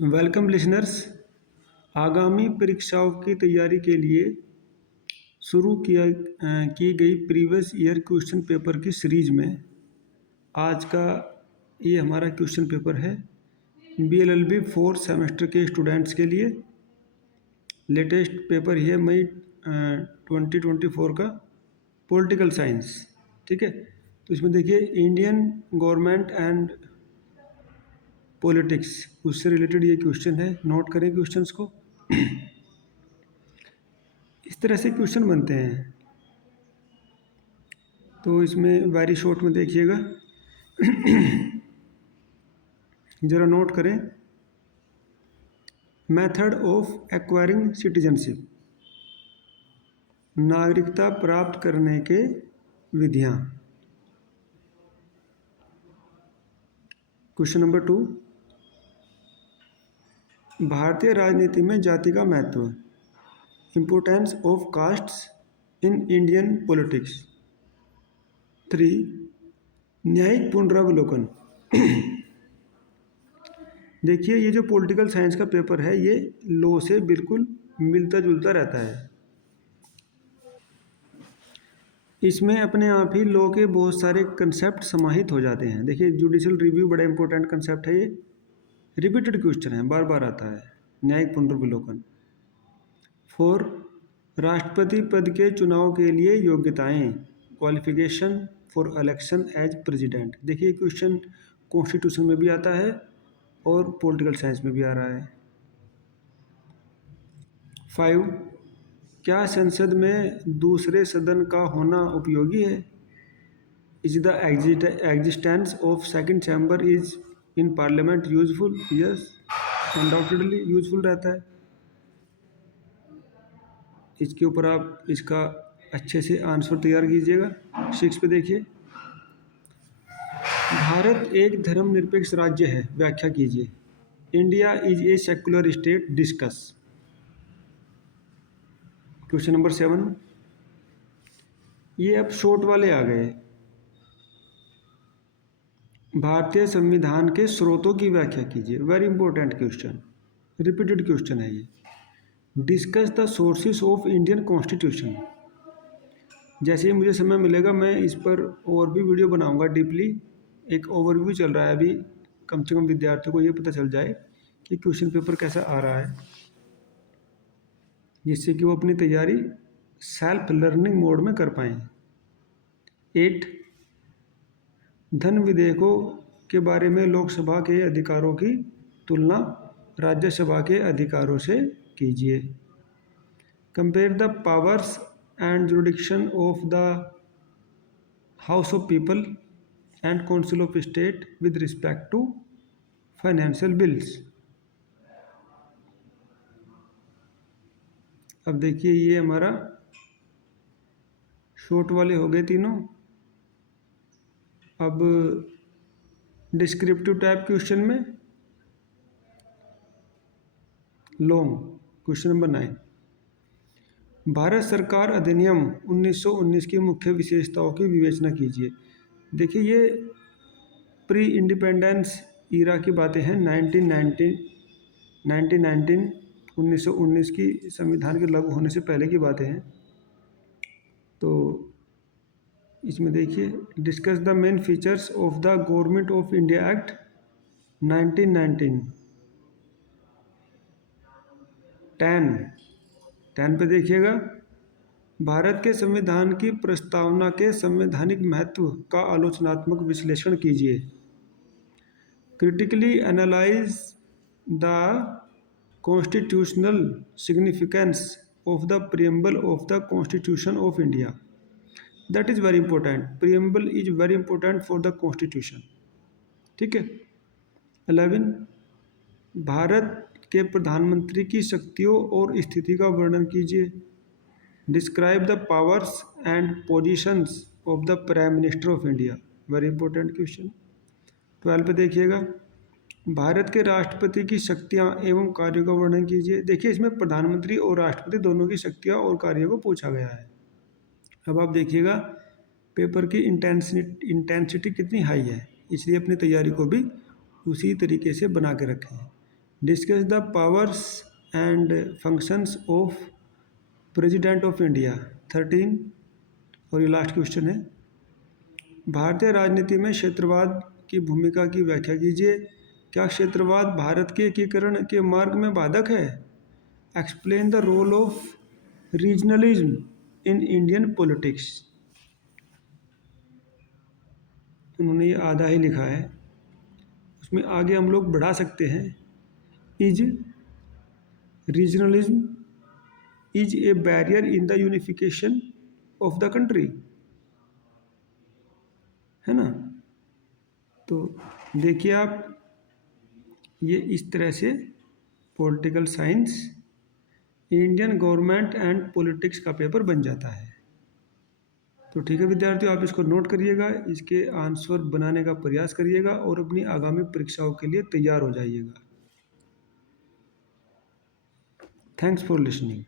Welcome listeners. आगामी परीक्षाओं की तैयारी के लिए शुरू की गई प्रीवियस ईयर क्वेश्चन पेपर की सीरीज में आज का ये हमारा क्वेश्चन पेपर है बीएलएलबी 4th सेमेस्टर के स्टूडेंट्स के लिए। लेटेस्ट पेपर ही है मई 2024 का पॉलिटिकल साइंस। ठीक है, तो इसमें देखिए इंडियन गवर्नमेंट एंड पॉलिटिक्स, उससे रिलेटेड ये क्वेश्चन है। नोट करें क्वेश्चंस को। इस तरह से क्वेश्चन बनते हैं, तो इसमें वेरी शॉर्ट में देखिएगा। ज़रा नोट करें। मेथड ऑफ एक्वायरिंग सिटीजनशिप, नागरिकता प्राप्त करने के विधियां। क्वेश्चन नंबर 2, भारतीय राजनीति में जाति का महत्व, importance of castes in Indian politics. 3, न्यायिक पुनरावलोकन। देखिए ये जो पॉलिटिकल साइंस का पेपर है ये लॉ से बिल्कुल मिलता जुलता रहता है। इसमें अपने आप ही लॉ के बहुत सारे कंसेप्ट समाहित हो जाते हैं। देखिए जुडिशियल रिव्यू बड़ा इंपॉर्टेंट कंसेप्ट है, ये रिपीटेड क्वेश्चन है, बार बार आता है। न्यायिक पुनरावलोकन। 4, राष्ट्रपति पद के चुनाव के लिए योग्यताएं, qualification for election as president. देखिए क्वेश्चन कॉन्स्टिट्यूशन में भी आता है और पॉलिटिकल साइंस में भी आ रहा है। 5, क्या संसद में दूसरे सदन का होना उपयोगी है? Is the existence of second chamber is in parliament useful? Yes, undoubtedly useful रहता है। इसके ऊपर आप इसका अच्छे से आंसर तैयार कीजिएगा। 6 पे देखिए, भारत एक धर्मनिरपेक्ष राज्य है, व्याख्या कीजिए। India is a secular state, discuss. Question number 7, ये अब शॉर्ट वाले आ गए। भारतीय संविधान के स्रोतों की व्याख्या कीजिए। Very important question, repeated question है ये। Discuss the sources of Indian constitution. जैसे ही मुझे समय मिलेगा मैं इस पर और भी वीडियो बनाऊंगा डीपली। एक ओवरव्यू चल रहा है अभी, कम से कम विद्यार्थियों को ये पता चल जाए कि क्वेश्चन पेपर कैसा आ रहा है, जिससे कि वो अपनी तैयारी सेल्फ लर्निंग मोड में कर पाएँ। 8, धन विधेयकों के बारे में लोकसभा के अधिकारों की तुलना राज्यसभा के अधिकारों से कीजिए। Compare the powers and jurisdiction of the House of People and Council of State with respect to financial bills. अब देखिए ये हमारा शॉर्ट वाले हो गए तीनों। अब डिस्क्रिप्टिव टाइप क्वेश्चन में लॉन्ग। क्वेश्चन नंबर 9, भारत सरकार अधिनियम 1919 की मुख्य विशेषताओं की विवेचना कीजिए। देखिए ये प्री इंडिपेंडेंस ईरा की बातें हैं। 1919 की संविधान के लागू होने से पहले की बातें हैं। तो इसमें देखिए, discuss the main features of the government of India act 1919। 10 पे देखिएगा, भारत के संविधान की प्रस्तावना के संवैधानिक महत्व का आलोचनात्मक विश्लेषण कीजिए। Critically analyse the constitutional significance of the preamble of the constitution of India. That is very important. Preamble is very important for the constitution. ठीक है। 11, भारत के प्रधानमंत्री की शक्तियों और स्थिति का वर्णन कीजिए। Describe the powers and positions of the prime minister of India. Very important question. 12 पे देखिएगा, भारत के राष्ट्रपति की शक्तियां एवं कार्यों का वर्णन कीजिए। देखिए इसमें प्रधानमंत्री और राष्ट्रपति दोनों की शक्तियां और कार्यों को पूछा गया है। अब आप देखिएगा पेपर की इंटेंसिटी कितनी हाई है, इसलिए अपनी तैयारी को भी उसी तरीके से बना के रखें। Discuss the powers and functions of president of India. 13 और ये लास्ट क्वेश्चन है। भारतीय राजनीति में क्षेत्रवाद की भूमिका की व्याख्या कीजिए। क्या क्षेत्रवाद भारत के एकीकरण के मार्ग में बाधक है? Explain the role of regionalism in Indian politics. उन्होंने ये आधा ही लिखा है, उसमें आगे हम लोग बढ़ा सकते हैं। Is regionalism is a barrier in the unification of the country, है ना। तो देखिए आप, ये इस तरह से political science, Indian government and politics का पेपर बन जाता है। तो ठीक है विद्यार्थियों, आप इसको नोट करिएगा, इसके आंसर बनाने का प्रयास करिएगा और अपनी आगामी परीक्षाओं के लिए तैयार हो जाइएगा। Thanks for listening.